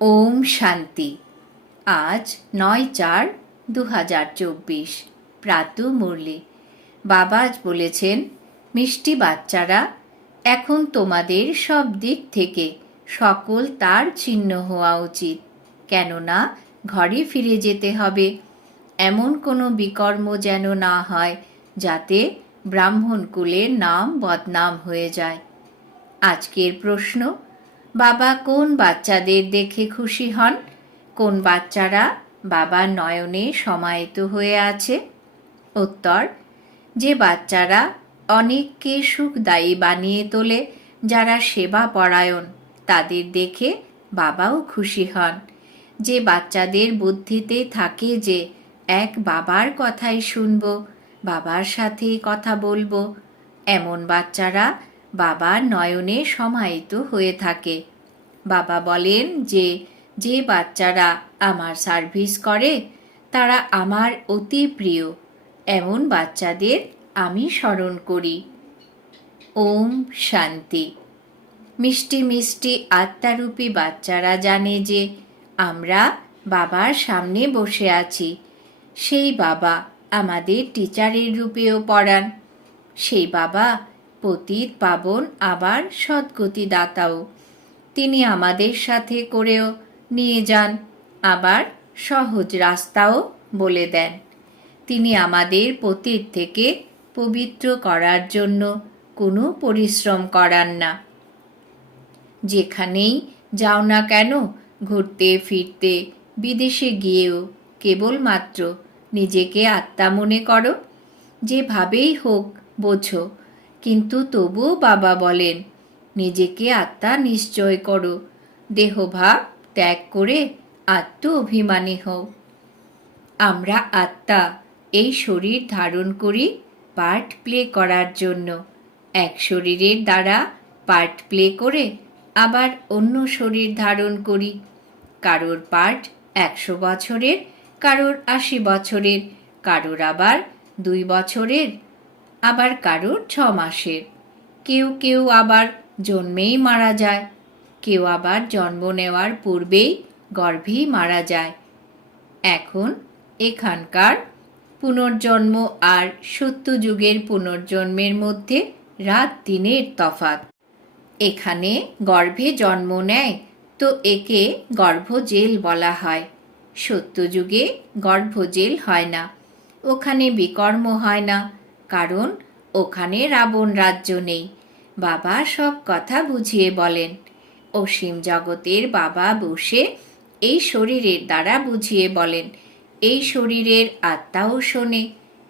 ওম শান্তি। আজ নয় চার দু হাজার চব্বিশ। প্রাতু মুরলি। বাবা বলেছেন, মিষ্টি বাচ্চারা, এখন তোমাদের সব দিক থেকে সকল তার চিহ্ন হওয়া উচিত। কেননা ঘরে ফিরে যেতে হবে। এমন কোনো বিকর্ম যেন না হয়, যাতে ব্রাহ্মণ কুলের নাম বদনাম হয়ে যায়। আজকের প্রশ্ন বাবা কোন বাচ্চাদের দেখে খুশি হন? কোন বাচ্চারা বাবার নয়নে সমাহিত হয়ে আছে? উত্তর, যে বাচ্চারা অনেককে সুখদায়ী বানিয়ে তোলে, যারা সেবা পরায়ণ, তাদের দেখে বাবাও খুশি হন। যে বাচ্চাদের বুদ্ধিতে থাকে যে এক বাবার কথাই শুনব, বাবার সাথে কথা বলব, এমন বাচ্চারা বাবার নয়নে সমাহিত হয়ে থাকে। বাবা বলেন যে যে বাচ্চারা আমার সার্ভিস করে, তারা আমার অতি প্রিয়। এমন বাচ্চাদের আমি স্মরণ করি। ওম শান্তি। মিষ্টি মিষ্টি আত্মারূপী বাচ্চারা জানে যে, আমরা বাবার সামনে বসে আছি। সেই বাবা আমাদের টিচারের রূপেও পড়ান। সেই বাবা পতিত পাবন, আবার সদ্গতি দাতাও তিনি আমাদের সাথে করেও নিয়ে যান, আবার সহজ রাস্তাও বলে দেন। তিনি আমাদের পতির থেকে পবিত্র করার জন্য কোনো পরিশ্রম করান না। যেখানেই যাও না কেন, ঘুরতে, ফিরতে, বিদেশে গিয়েও কেবলমাত্র নিজেকে আত্মা মনে করো। যেভাবেই হোক, বোঝো কিন্তু তবুও বাবা বলেন, নিজেকে আত্মা নিশ্চয় করো। দেহভাব ত্যাগ করে আত্ম অভিমানী হও। আমরা আত্মা, এই শরীর ধারণ করি পার্ট প্লে করার জন্য। এক শরীরের দ্বারা পার্ট প্লে করে আবার অন্য শরীর ধারণ করি। কারোর পার্ট একশো বছরের, কারোর আশি বছরের, কারোর আবার দুই বছরের আবার কারোর ছ মাসের। কেউ কেউ আবার জন্মেই মারা যায়। কেউ আবার জন্ম নেওয়ার পূর্বেই গর্ভেই মারা যায়। এখন এখানকার পুনর্জন্ম আর সত্যযুগের পুনর্জন্মের মধ্যে রাত দিনের তফাত এখানে গর্ভে জন্ম নেয়, তো একে গর্ভজেল বলা হয়। সত্যযুগে গর্ভজেল হয় না। ওখানে বিকর্ম হয় না। কারণ ওখানে রাবণ রাজ্য নেই। বাবা সব কথা বুঝিয়ে বলেন। অসীম জগতের বাবা বসে এই শরীরের দ্বারা বুঝিয়ে বলেন, এই শরীরের আত্মাও শোনে,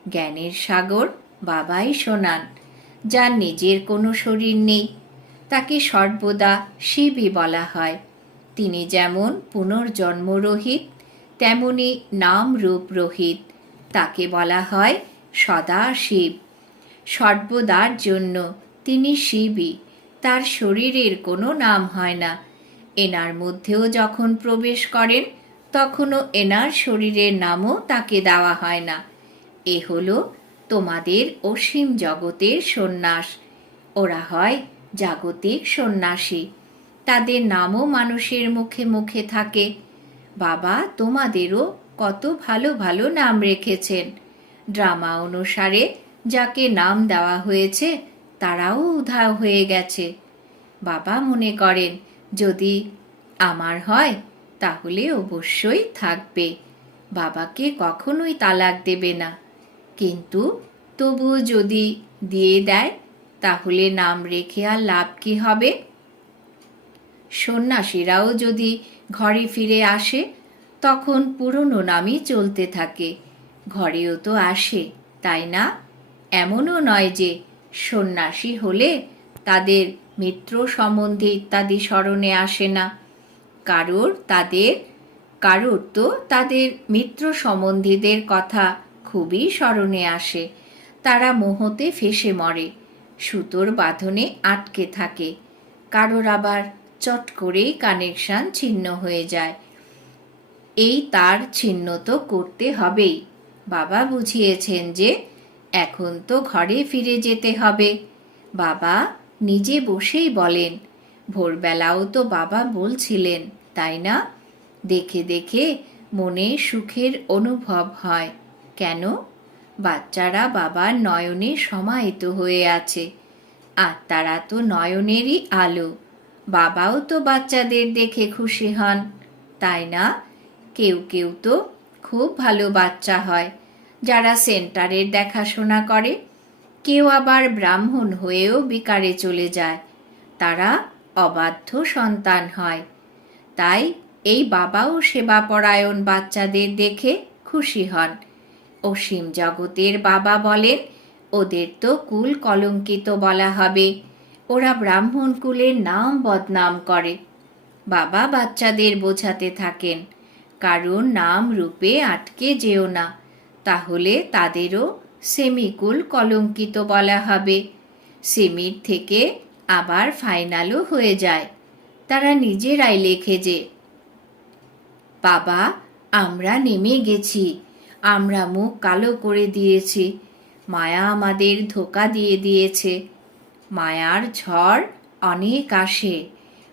জ্ঞানের সাগর বাবাই শোনান, যার নিজের কোনো শরীর নেই, তাকে সর্বদা শিবই বলা হয়। তিনি যেমন পুনর্জন্মরহিত, তেমনি নাম রূপ রহিত, তাকে বলা হয় সদা শিব সর্বদার জন্য তিনি শিবই। তার শরীরের কোনো নাম হয় না। এনার মধ্যেও যখন প্রবেশ করেন, তখনও এনার শরীরের নামও তাকে দেওয়া হয় না। এ হলো তোমাদের অসীম জগতের সন্ন্যাস। ওরা হয় জাগতিক সন্ন্যাসী। তাদের নামও মানুষের মুখে মুখে থাকে। বাবা তোমাদেরও কত ভালো ভালো নাম রেখেছেন। ড্রামা অনুসারে যাকে নাম দেওয়া হয়েছে, তারাও উধাও হয়ে গেছে। বাবা মনে করেন, যদি আমার হয়, তাহলে অবশ্যই থাকবে। বাবাকে কখনোই তালাক দেবে না। কিন্তু তবুও যদি দিয়ে দেয়, তাহলে নাম রেখে আর লাভ কি হবে? সন্ন্যাসীরাও যদি ঘরে ফিরে আসে, তখন পুরনো নামই চলতে থাকে। ঘরেও তো আসে, তাই না? এমনও নয় যে সন্ন্যাসী হলে তাদের মিত্র সম্বন্ধে ইত্যাদি স্মরণে আসে না। কারোর তাদের, কারোর তো তাদের মিত্র সম্বন্ধীদের কথা খুবই স্মরণে আসে। তারা মোহতে ফেসে মরে, সুতোর বাঁধনে আটকে থাকে। কারোর আবার চট করেই কানেকশন ছিন্ন হয়ে যায়। এই তার ছিন্ন তো করতে হবেই। বাবা বুঝিয়েছেন যে এখন তো ঘরে ফিরে যেতে হবে। বাবা নিজে বসেই বলেন, ভোরবেলাও তো বাবা বলছিলেন, তাই না? দেখে দেখে মনে সুখের অনুভব হয়। কেন? বাচ্চারা বাবার নয়নে সমাহিত হয়ে আছে। আর তারা তো নয়নেরই আলো। বাবাও তো বাচ্চাদের দেখে খুশি হন, তাই না? কেউ কেউ তো খুব ভালো বাচ্চা হয়। যারা সেন্টারের দেখাশোনা করে, কেউ আবার ব্রাহ্মণ হয়েও বিকারে চলে যায়। তারা অবাধ্য সন্তান হয়। তাই এই বাবাও সেবাপরায়ণ বাচ্চাদের দেখে খুশি হন। অসীম জগতের বাবা বলেন, ওদের তো কুল কলঙ্কিত বলা হবে। ওরা ব্রাহ্মণ কুলের নাম বদনাম করে। বাবা বাচ্চাদের বোঝাতে থাকেন। কারণ নাম রূপে আটকে যেও না। তাহলে তাদেরও সেমিকুল কলঙ্কিত বলা হবে। সেমির থেকে আবার ফাইনালও হয়ে যায়। তারা নিজেরাই লেখে যে, বাবা, আমরা নেমে গেছি। আমরা মুখ কালো করে দিয়েছি। মায়া আমাদের ধোকা দিয়ে দিয়েছে। মায়ার ঝড় অনেক আসে।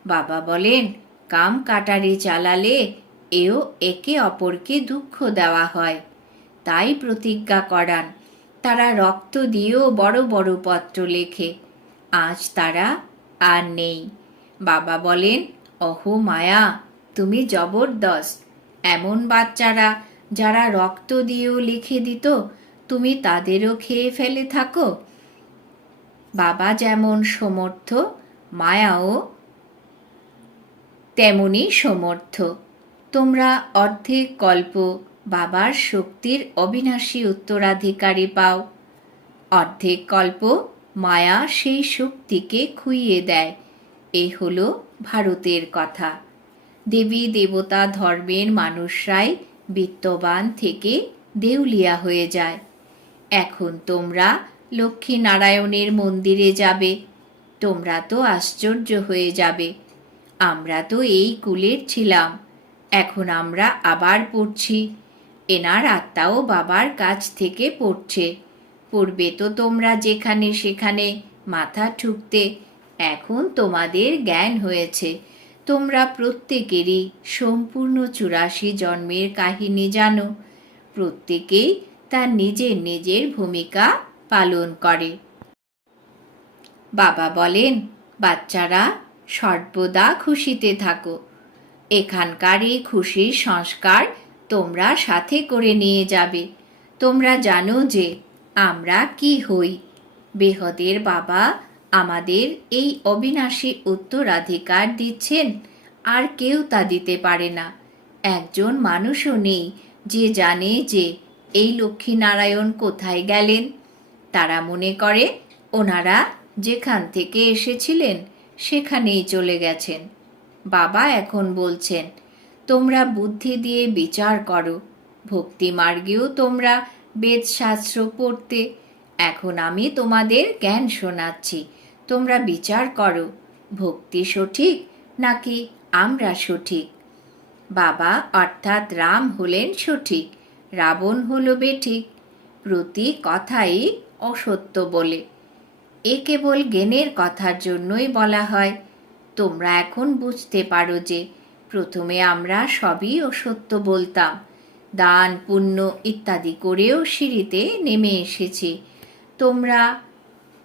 বাবা বলেন, কাম কাটারি চালালে এও একে অপরকে দুঃখ দেওয়া হয়। তাই প্রতিজ্ঞা করান, তারা রক্ত দিয়েও বড় বড় পত্র লেখে। আজ তারা আর নেই। বাবা বলেন অহো মায়া, তুমি জবরদস্ত। এমন বাচ্চারা যারা রক্ত দিয়েও লিখে দিত, তুমি তাদেরও খেয়ে ফেলে থাকো। বাবা যেমন সমর্থ, মায়াও তেমনি সমর্থ। তোমরা অর্ধেক কল্প বাবার শক্তির অবিনাশী উত্তরাধিকারী পাও। অর্ধেক কল্প মায়া সেই শক্তিকে খুইয়ে দেয়। এ হল ভারতের কথা। দেবী দেবতা ধর্মের মানুষরাই বিত্তবান থেকে দেউলিয়া হয়ে যায়। এখন তোমরা লক্ষ্মী নারায়ণের মন্দিরে যাবে। তোমরা তো আশ্চর্য হয়ে যাবে। আমরা তো এই কুলের ছিলাম। এখন আমরা আবার পড়ছি। এনার আত্মাও বাবার কাছ থেকে পড়ছে। পড়বে তো তোমরা যেখানে সেখানে মাথা ঠুকতে। এখন তোমাদের জ্ঞান হয়েছে। তোমরা প্রত্যেকেরই সম্পূর্ণ চুরাশি জন্মের কাহিনী জানো। প্রত্যেকেই তার নিজের নিজের ভূমিকা পালন করে। বাবা বলেন, বাচ্চারা সর্বদা খুশিতে থাকো। এখানকার এই খুশির সংস্কার তোমরা সাথে করে নিয়ে যাবে। তোমরা জানো যে আমরা কি হই। বেহদের বাবা আমাদের এই অবিনাশী উত্তরাধিকার দিচ্ছেন, আর কেউ তা দিতে পারে না। একজন মানুষও নেই যে জানে যে এই লক্ষ্মীনারায়ণ কোথায় গেলেন। তারা মনে করে, ওনারা যেখান থেকে এসেছিলেন, সেখানেই চলে গেছেন। বাবা এখন বলছেন, তোমরা বুদ্ধি দিয়ে বিচার করো। ভক্তি মার্গেও তোমরা বেদশাস্ত্র পড়তে। এখন আমি তোমাদের জ্ঞান শোনাচ্ছি। তোমরা বিচার করো, ভক্তি সঠিক নাকি আমরা সঠিক? বাবা অর্থাৎ রাম হলেন সঠিক, রাবণ হলো বেঠিক, প্রতি কথাই অসত্য বলে। এ কেবল জ্ঞানের কথার জন্যই বলা হয়। তোমরা এখন বুঝতে পারো যে প্রথমে আমরা সবই অসত্য বলতাম। দান, পুণ্য ইত্যাদি করেও সিঁড়িতে নেমে এসেছি। তোমরা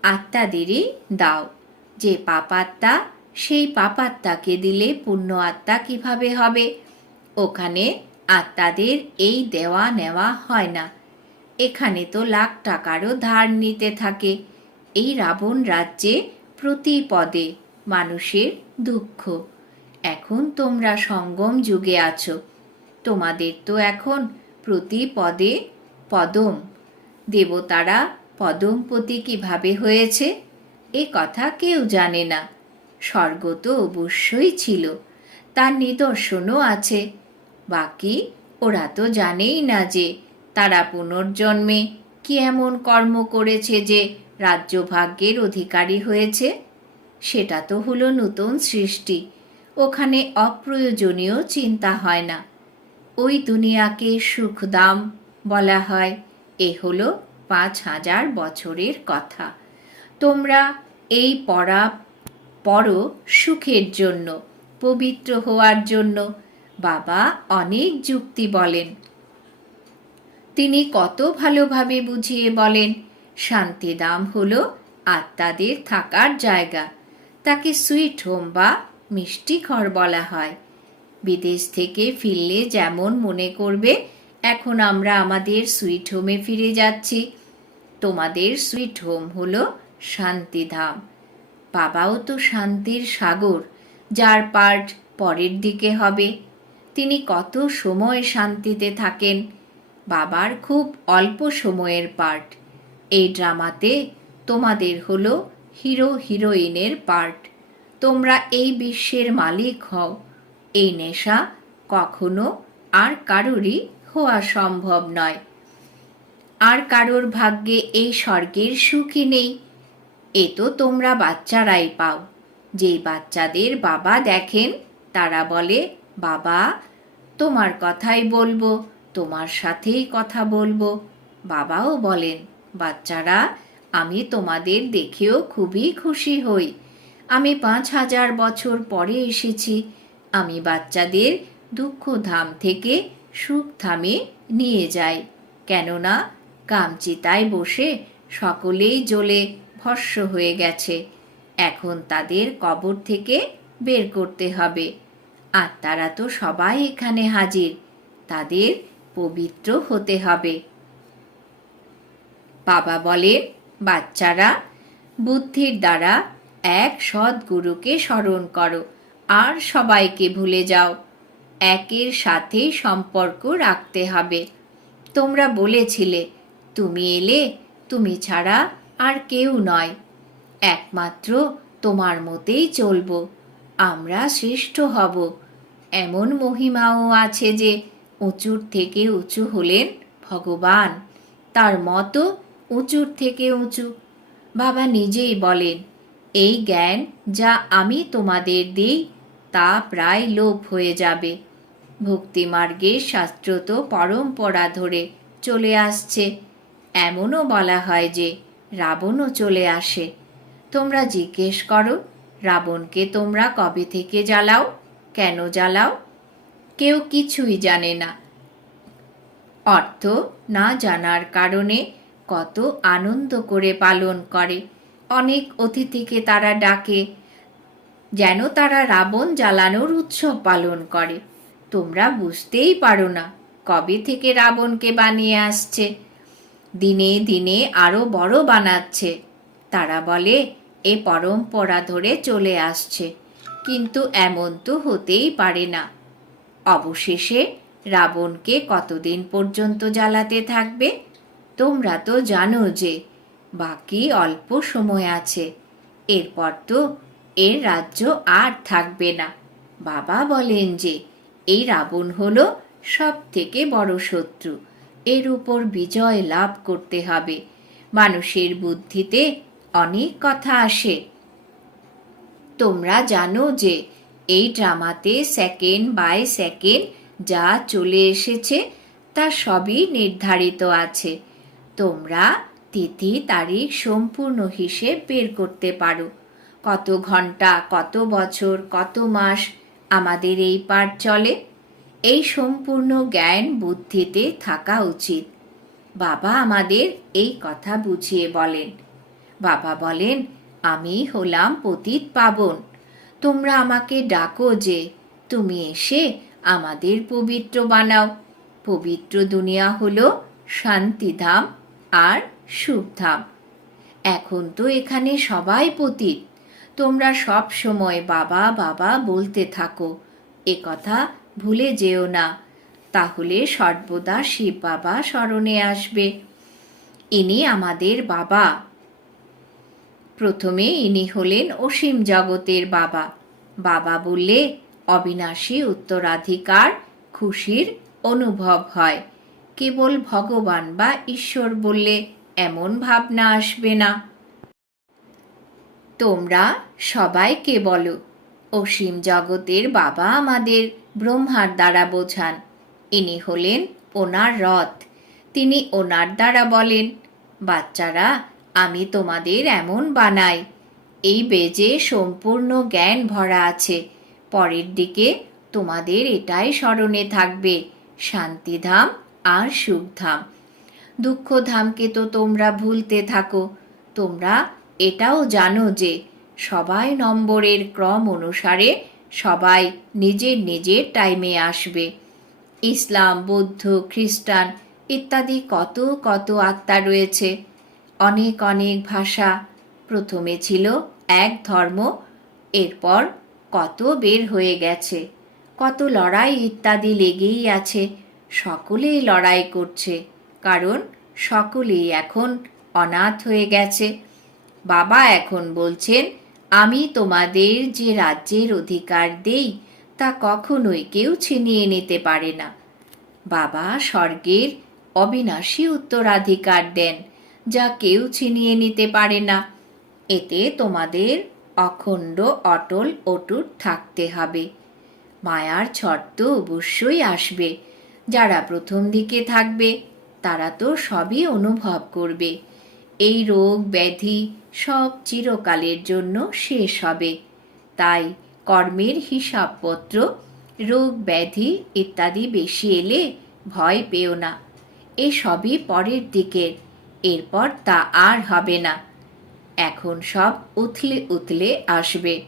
আত্মাদেরই দাও। যে পাপাত্মা সেই পাপাত্মাকে দিলে পুণ্য আত্মা কীভাবে হবে? ওখানে আত্মাদের এই দেওয়া নেওয়া হয় না। এখানে তো লাখ টাকারও ধার নিতে থাকে। এই রাবণ রাজ্যে প্রতি পদে মানুষের দুঃখ। এখন তোমরা সঙ্গম যুগে আছো। তোমাদের তো এখন প্রতি পদে পদম। দেবতারা পদমপতি কীভাবে হয়েছে? এ কথা কেউ জানে না। স্বর্গ তো অবশ্যই ছিল, তার নিদর্শনও আছে। বাকি ওরা তো জানেই না যে তারা পুনর্জন্মে কি এমন কর্ম করেছে যে রাজ্যভাগ্যের অধিকারী হয়েছে। সেটা তো হলো নতুন সৃষ্টি। ওখানে অপ্রয়োজনীয় চিন্তা হয় না। ওই দুনিয়াকে সুখদাম বলা হয়। এ হলো পাঁচ হাজার বছরের কথা। তোমরা এই পড়া পর সুখের জন্য, পবিত্র হওয়ার জন্য, বাবা অনেক যুক্তি বলেন। তিনি কত ভালোভাবে বুঝিয়ে বলেন শান্তিধাম হলো আত্মাদের থাকার জায়গা। তাকে সুইট হোম বা মিষ্টি ঘর বলা হয়। বিদেশ থেকে ফিরলে যেমন মনে করবে, এখন আমরা আমাদের সুইট হোমে ফিরে যাচ্ছি। তোমাদের সুইট হোম হলো শান্তিধাম। বাবাও তো শান্তির সাগর, যার পার্ট পরের দিকে হবে। তিনি কত সময় শান্তিতে থাকেন? বাবার খুব অল্প সময়ের পার্ট। এই ড্রামাতে তোমাদের হলো হিরো হিরোইনের পার্ট তোমরা এই বিশ্বের মালিক হও। এই নেশা কখনো আর কারোরই হওয়া সম্ভব নয়। আর কারোর ভাগ্যে এই স্বর্গের সুখই নেই। এ তো তোমরা বাচ্চারাই পাও। যেই বাচ্চাদের বাবা দেখেন, তারা বলে, বাবা, তোমার কথাই বলব, তোমার সাথেই কথা বলব। বাবাও বলেন, বাচ্চারা আমি তোমাদের দেখেও খুবই খুশি হই। আমি পাঁচ হাজার বছর পরে এসেছি। আমি বাচ্চাদের দুঃখ ধাম থেকে সুখধামে নিয়ে যাই। কেননা কামচিতায় বসে সকলেই জ্বলে ভস্য হয়ে গেছে। এখন তাদের কবর থেকে বের করতে হবে। আত্মারা তো সবাই এখানে হাজির। তাদের পবিত্র হতে হবে। বাবা বলেন বাচ্চারা বুদ্ধির দ্বারা এক সদ্গুরুকে স্মরণ করো। আর সবাইকে ভুলে যাও। একের সাথে সম্পর্ক রাখতে হবে। তোমরা বলেছিলে, তুমি এলে তুমি ছাড়া আর কেউ নয়। একমাত্র তোমার মতেই চলবো। আমরা শ্রেষ্ঠ হব। এমন মহিমাও আছে যে উঁচুর থেকে উঁচু হলেন ভগবান। তার মতো উঁচুর থেকে উঁচু। বাবা নিজেই বলেন, এই জ্ঞান যা আমি তোমাদের দিই, তা প্রায় লোপ হয়ে যাবে। ভক্তিমার্গের শাস্ত্রত পরম্পরা ধরে চলে আসছে। এমনও বলা হয় যে, রাবণও চলে আসে। তোমরা জিজ্ঞেস করো, রাবণকে তোমরা কবে থেকে জ্বালাও, কেন জ্বালাও? কেউ কিছুই জানে না। অর্থ না জানার কারণে কত আনন্দ করে পালন করে। অনেক অতিথিকে তারা ডাকে, যেন তারা রাবণ জ্বালানোর উৎসব পালন করে। তোমরা বুঝতেই পারো না কবে থেকে রাবণকে বানিয়ে আসছে। দিনে দিনে আরও বড় বানাচ্ছে। তারা বলে, এ পরম্পরা ধরে চলে আসছে, কিন্তু এমন তো হতেই পারে না। অবশেষে রাবণকে কতদিন পর্যন্ত জ্বালাতে থাকবে? তোমরা তো জানো যে বাকি অল্প সময় আছে। এরপর তো এর রাজ্য আর থাকবে না। বাবা বলেন যে, এই রাবণ হল সব থেকে বড় শত্রু। এর উপর বিজয় লাভ করতে হবে। মানুষের বুদ্ধিতে অনেক কথা আসে। তোমরা জানো যে, এই ড্রামাতে সেকেন্ড বাই সেকেন্ড যা চলে এসেছে, তা সবই নির্ধারিত আছে। তোমরা তিথি, তারিখ, সম্পূর্ণ হিসেব বের করতে পারো। কত ঘণ্টা, কত বছর, কত মাস আমাদের এই পাঠ চলে? এই সম্পূর্ণ জ্ঞান বুদ্ধিতে থাকা উচিত। বাবা আমাদের এই কথা বুঝিয়ে বলেন। বাবা বলেন, আমি হলাম পতিত পাবন। তোমরা আমাকে ডাকো যে তুমি এসে আমাদের পবিত্র বানাও। পবিত্র দুনিয়া হলো শান্তিধাম আর সুখধাম এখন তো এখানে সবাই পতিত। তোমরা সব সময় বাবা বাবা বলতে থাকো। এ কথা ভুলে যেও না। তাহলে সর্বদা শিব বাবা স্মরণে আসবে। ইনি আমাদের বাবা। প্রথমে ইনি হলেন অসীম জগতের বাবা। বাবা বললে অবিনাশী উত্তরাধিকার, খুশির অনুভব হয়। কেবল ভগবান বা ঈশ্বর বললে এমন ভাবনা আসবে না। তোমরা সবাইকে বলো, অসীম জগতের বাবা আমাদের ব্রহ্মার দ্বারা বোঝান, ইনি হলেন ওনার রথ। তিনি ওনার দ্বারা বলেন, বাচ্চারা, আমি তোমাদের এমন বানাই, এই বেজে সম্পূর্ণ জ্ঞান ভরা আছে, পরের দিকে তোমাদের এটাই স্মরণে থাকবে, শান্তিধাম আর সুখধাম দুঃখধামকে তো তোমরা ভুলতে থাকো। তোমরা এটাও জানো যে সবাই নম্বরের ক্রম অনুসারে সবাই নিজের নিজের টাইমে আসবে। ইসলাম, বৌদ্ধ, খ্রিস্টান ইত্যাদি কত কত আত্মা রয়েছে। অনেক অনেক ভাষা। প্রথমে ছিল এক ধর্ম, এরপর কত বের হয়ে গেছে। কত লড়াই ইত্যাদি লেগেই আছে। সকলেই লড়াই করছে, কারণ সকলেই এখন অনাথ হয়ে গেছে। বাবা এখন বলছেন, আমি তোমাদের যে রাজ্যের অধিকার দেই, তা কখনোই কেউ ছিনিয়ে নিতে পারে না। বাবা স্বর্গের অবিনাশী উত্তরাধিকার দেন, যা কেউ ছিনিয়ে নিতে পারে না। এতে তোমাদের অখণ্ড, অটল, অটুট থাকতে হবে। মায়ার ঝড় তো অবশ্যই আসবে। যারা প্রথম দিকে থাকবে, তারা তো সবই অনুভব করবে। এই রোগ ব্যাধি সব চিরকালের জন্য শেষ হবে। তাই কর্মের হিসাবপত্র, রোগ ব্যাধি ইত্যাদি বেশি এলে ভয় পেও না। এ সবই পরের দিকের, এরপর তা আর হবে না। এখন সব উথলে উথলে আসবে।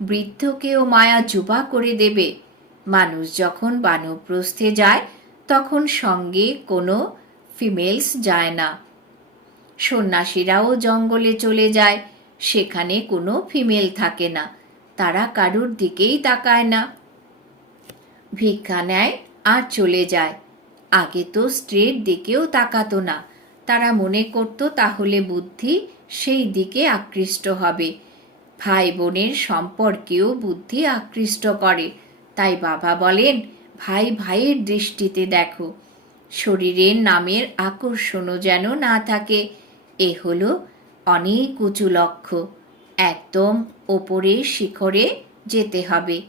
বৃদ্ধকেও মায়া যুবা করে দেবে। মানুষ যখন বানপ্রস্থে যায় তখন সঙ্গে কোনো ফিমেলস যায় না। সন্ন্যাসীরাও জঙ্গলে চলে যায়, সেখানে কোনো ফিমেল থাকে না, তারা কারুর দিকেই তাকায় না। ভিক্ষা নেয় আর চলে যায়। আগে তো স্ত্রীর দিকেও তাকাতো না, তারা মনে করত তাহলে বুদ্ধি সেই দিকে আকৃষ্ট হবে। ভাই বোনের সম্পর্কেও বুদ্ধি আকৃষ্ট করে, তাই বাবা বলেন ভাই ভাইয়ের দৃষ্টিতে দেখো। শরীরের নামের আকর্ষণও যেন না থাকে। এ হলো অনেক উঁচু লক্ষ্য। একদম ওপরের শিখরে যেতে হবে।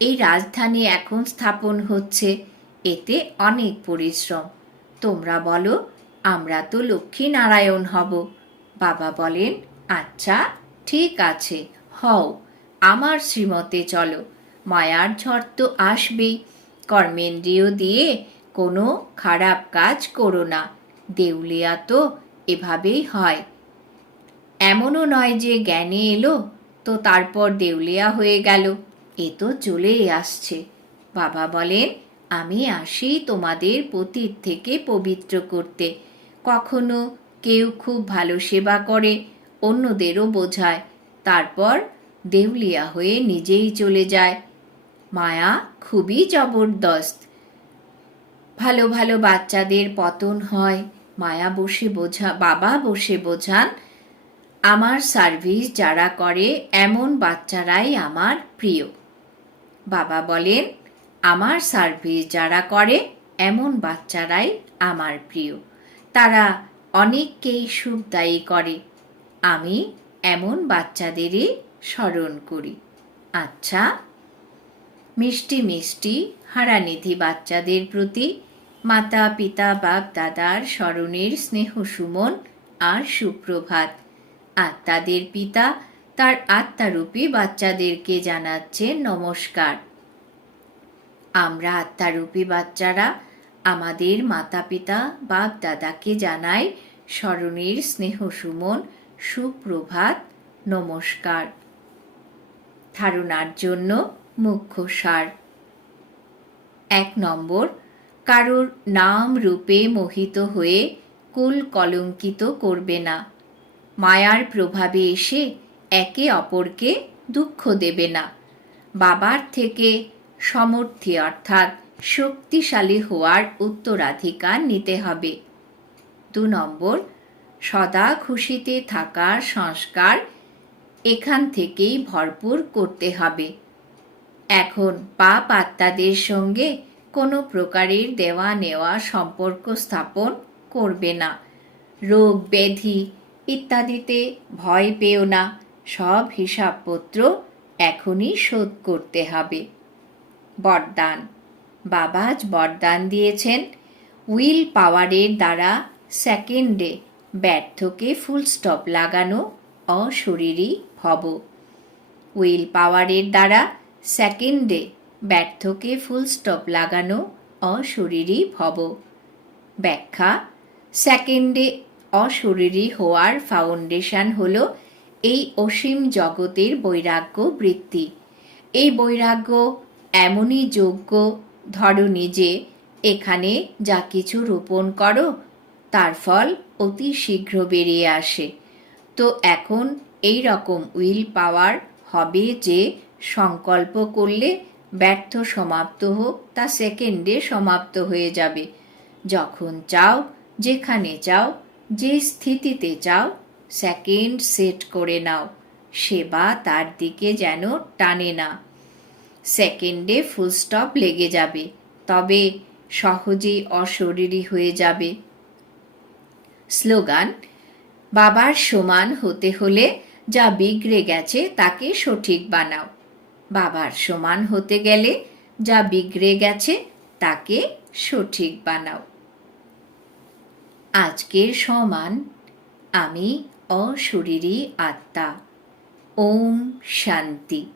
এই রাজধানী এখন স্থাপন হচ্ছে। এতে অনেক পরিশ্রম। তোমরা বলো, আমরা তো লক্ষ্মী নারায়ণ হব। বাবা বলেন আচ্ছা ঠিক আছে, হও, আমার শ্রীমতে চলো। মায়ার ঝড় তো আসবেই। কর্মেন্দ্রিয় দিয়ে কোনো খারাপ কাজ করো না। দেউলিয়া তো এভাবেই হয়। এমনও নয় যে জ্ঞানে এলো, তো তারপর দেউলিয়া হয়ে গেল। এ তো চলেই আসছে। বাবা বলেন, আমি আসি তোমাদের পতীত থেকে পবিত্র করতে। কখনো কেউ খুব ভালো সেবা করে, অন্যদেরও বোঝায়। তারপর দেউলিয়া হয়ে নিজেই চলে যায়। মায়া খুবই জবরদস্ত। ভালো ভালো বাচ্চাদের পতন হয়, মায়া বসে বোঝা, বাবা বসে বোঝান, আমার সার্ভিস যারা করে, এমন বাচ্চারাই আমার প্রিয়। বাবা বলেন, আমার সার্ভিস যারা করে, এমন বাচ্চারাই আমার প্রিয়। তারা অনেককেই সুখদায়ী করে। আমি এমন বাচ্চাদেরই স্মরণ করি। আচ্ছা মিষ্টি মিষ্টি হারানিধি বাচ্চাদের প্রতি মাতা, পিতা, বাপ, দাদার স্মরণের স্নেহ সুমন আর সুপ্রভাত। আত্মাদের পিতা তার আত্মারূপী বাচ্চাদেরকে জানাচ্ছে নমস্কার। আমরা আত্মারূপী বাচ্চারা আমাদের মাতা, পিতা, বাপ, দাদাকে জানাই স্মরণের স্নেহ সুমন, সুপ্রভাত, নমস্কার। ধারণার জন্য মুখ্য সার। এক নম্বর, কারোর নাম রূপে মোহিত হয়ে কুল কলঙ্কিত করবে না। মায়ার প্রভাবে এসে একে অপরকে দুঃখ দেবে না। বাবার থেকে সমর্থী অর্থাৎ শক্তিশালী হওয়ার উত্তরাধিকার নিতে হবে। দু নম্বর, সদা খুশিতে থাকার সংস্কার এখান থেকেই ভরপুর করতে হবে। এখন পাপ আত্মাদের সঙ্গে কোনো প্রকারের দেওয়া নেওয়া সম্পর্ক স্থাপন করবে না। রোগ, ব্যাধি ইত্যাদিতে ভয় পেও না। সব হিসাবপত্র এখনই শোধ করতে হবে। বরদান। বাবাজ বরদান দিয়েছেন। উইল পাওয়ারের দ্বারা সেকেন্ডে ব্যর্থকে ফুল স্টপ লাগানো অশরীরী ভব। উইল পাওয়ারের দ্বারা সেকেন্ডে ব্যর্থকে ফুল স্টপ লাগানো, অশরীরী ভব। ব্যাখ্যা সেকেন্ডে অশরীরী হওয়ার ফাউন্ডেশন হল এই অসীম জগতের বৈরাগ্য বৃত্তি। এই বৈরাগ্য এমনই যোগ্য, ধরো যে এখানে যা কিছু রোপণ করো, তার ফল অতি শীঘ্র বেরিয়ে আসে। তো এখন এই রকম উইল পাওয়ার হবে যে সংকল্প করলে ব্যর্থ সমাপ্ত হোক, তা সেকেন্ডে সমাপ্ত হয়ে যাবে। যখন চাও, যেখানে চাও, যে স্থিতিতে চাও সেকেন্ড সেট করে নাও। সেবা তার দিকে যেন টানে না। সেকেন্ডে ফুল স্টপ লেগে যাবে, তবে সহজেই অশরীরী হয়ে যাবে। স্লোগান, বাবার সমান হতে হলে যা বিগড়ে গেছে তাকে সঠিক বানাও। বাবার সমান হতে গেলে যা বিগড়ে গেছে তাকে সঠিক বানাও। আজকের সমান, আমি অশরীরী আত্মা। ওম শান্তি।